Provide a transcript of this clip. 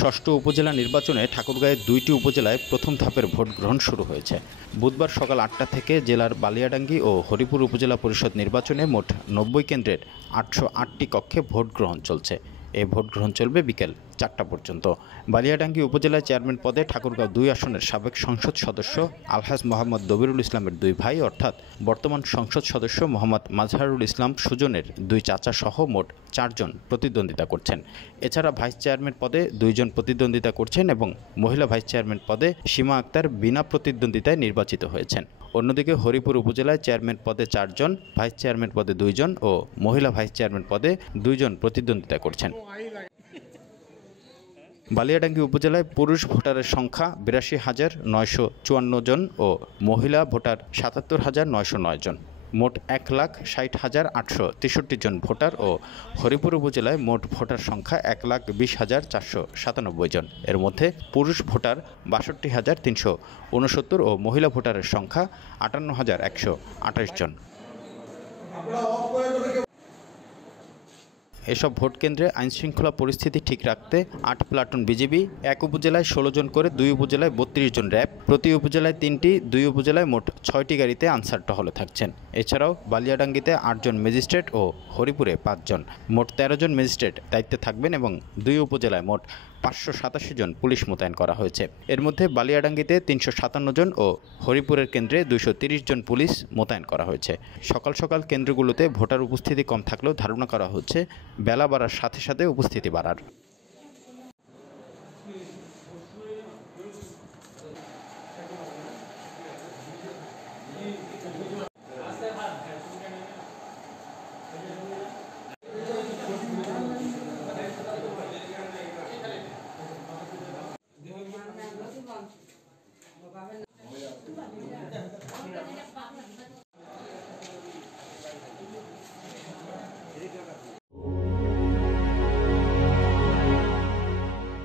ষষ্ঠ উপজেলা নির্বাচনে ঠাকুরগাঁয়ের ২টি উপজেলায় প্রথম ধাপের ভোট গ্রহণ শুরু হয়েছে। বুধবার সকাল ৮টা থেকে জেলার বালিয়াডাঙ্গি ও হরিপুর উপজেলা পরিষদ নির্বাচনে মোট ৯০ কেন্দ্রের ৮০৮টি কক্ষে ভোট গ্রহণ চলছে। এই ভোট গ্রহণ চলবে বিকেল ৪টা পর্যন্ত। বালিয়াডাঙ্গি উপজেলায় চেয়ারম্যান পদে ঠাকুরগাঁও ২ আসনের সাবেক সংসদ সদস্য আলহাজ মোহাম্মদ দবিরুল ইসলামের ২ ভাই অর্থাৎ বর্তমান সংসদ সদস্য মোহাম্মদ মাজহারুল ইসলাম সুজনের ২ চাচা সহ মোট ৪ জন প্রতিদ্বন্দ্বিতা করছেন। এছাড়া ভাইস চেয়ারম্যান পদে ২ জন প্রতিদ্বন্দ্বিতা করছেন এবং মহিলা ভাইস চেয়ারম্যান পদে সীমা আক্তার বিনা প্রতিদ্বন্দ্বিতায় নির্বাচিত হয়েছেন। অন্যদিকে হরিপুর উপজেলায় চেয়ারম্যান পদে ৪ জন, ভাইস চেয়ারম্যান পদে ২ জন ও মহিলা ভাইস চেয়ারম্যান পদে ২ জন প্রতিদ্বন্দ্বিতা করছেন। বালিয়াডাঙ্গি উপজেলায় পুরুষ ভোটারের সংখ্যা ৮২,৯৫৪ জন ও মহিলা ভোটার ৭৭,৯০৯ জন। মোট ১,৬০,৮৬৩ জন ভোটার ও হরিপুর উপজেলায় মোট ভোটার সংখ্যা ১,২০,৪৯৭ জন। এর মধ্যে পুরুষ ভোটার ৬২,৩৬৯ ও মহিলা ভোটারের সংখ্যা ৫৮,১২৮ জন। এসব ভোট কেন্দ্রে আইনশৃঙ্খলা পরিস্থিতি ঠিক রাখতে ৮ প্লাটুন বিজিবি, এক উপজেলায় ১৬ জন করে, ২ উপজেলায় ৩২ জন র্যাব, প্রতি উপজেলায় ৩টি, ২ উপজেলায় মোট ৬টি গাড়িতে আনসার টহলে থাকছেন। এছাড়াও বালিয়াডাঙ্গিতে ৮ জন ম্যাজিস্ট্রেট ও হরিপুরে ৫ জন, মোট ১৩ জন ম্যাজিস্ট্রেট দায়িত্বে থাকবেন এবং ২ উপজেলায় মোট ৫৮৭ জন পুলিশ মোতায়েন করা হয়েছে। এর মধ্যে বালিয়াডাঙ্গিতে ৩৫৭ জন ও হরিপুরের কেন্দ্রে ২৩০ জন পুলিশ মোতায়েন করা হয়েছে। সকাল সকাল কেন্দ্রগুলোতে ভোটার উপস্থিতি কম থাকলেও ধারণা করা হচ্ছে বেলা বাড়ার সাথে সাথে উপস্থিতি বাড়ার।